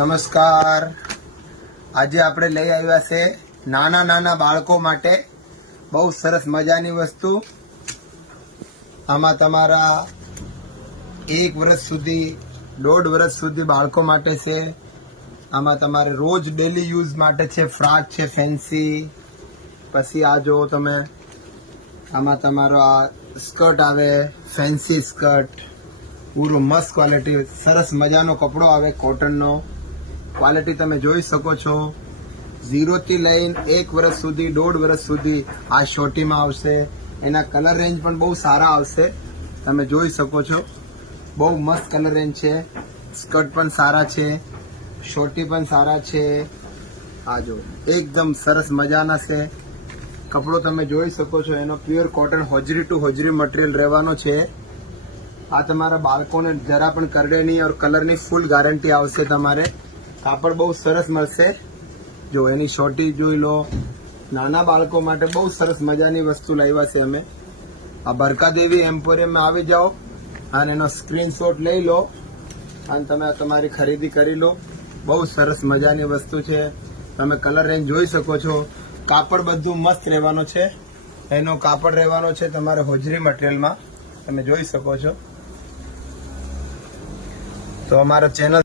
નમસ્કાર. આજે આપણે લઈ આવ્યા છે નાના નાના બાળકો માટે બહુ સરસ મજાની વસ્તુ. આમાં તમારા 1 વર્ષ સુધી 1.5 વર્ષ સુધી બાળકો માટે છે. આમાં તમારે રોજ ડેલી યુઝ માટે છે. ફ્રાક છે ફેન્સી. પછી આ જો તમે આમાં તમારો આ સ્કર્ટ આવે, ફેન્સી સ્કર્ટ, પૂરો મસ્ત ક્વોલિટી, સરસ મજાનો કપડો આવે કોટનનો. ક્વોલિટી તમે જોઈ શકો છો. 0 થી લઈને 1 વર્ષ સુધી 1.5 વર્ષ સુધી આ શોર્ટીમાં આવશે. એના કલર રેન્જ પણ બહુ સારા આવશે. તમે જોઈ શકો છો, બહુ મસ્ત કલર રેન્જ છે. સ્કર્ટ પણ સારા છે, શોર્ટી પણ સારા છે. આ જો એકદમ સરસ મજાના છે. કપડો તમે જોઈ શકો છો, એનો પ્યોર કોટન હોજરી ટુ હોજરી મટીરિયલ રહેવાનો છે. આ તમારા બાળકોને જરા પણ કરડે નહીં और કલરની ફૂલ ગેરંટી આવશે. તમારે કાપડ બહુ સરસ મળશે. જો એની શોર્ટી જોઈ લો. નાના બાળકો માટે બહુ સરસ મજાની વસ્તુ લાવ્યા છે અમે. આ બરકા દેવી એમ્પોરિયમમાં આવી જાઓ અને એનો સ્ક્રીનશોટ લઈ લો અને તમે તમારી ખરીદી કરી લો. બહુ સરસ મજાની વસ્તુ છે. તમે કલર રેન્જ જોઈ શકો છો. કાપડ બધું મસ્ત રહેવાનો છે. એનો કાપડ રહેવાનો છે તમારે હોજરી મટીરિયલમાં. તમે જોઈ શકો છો. તો અમારો ચેનલ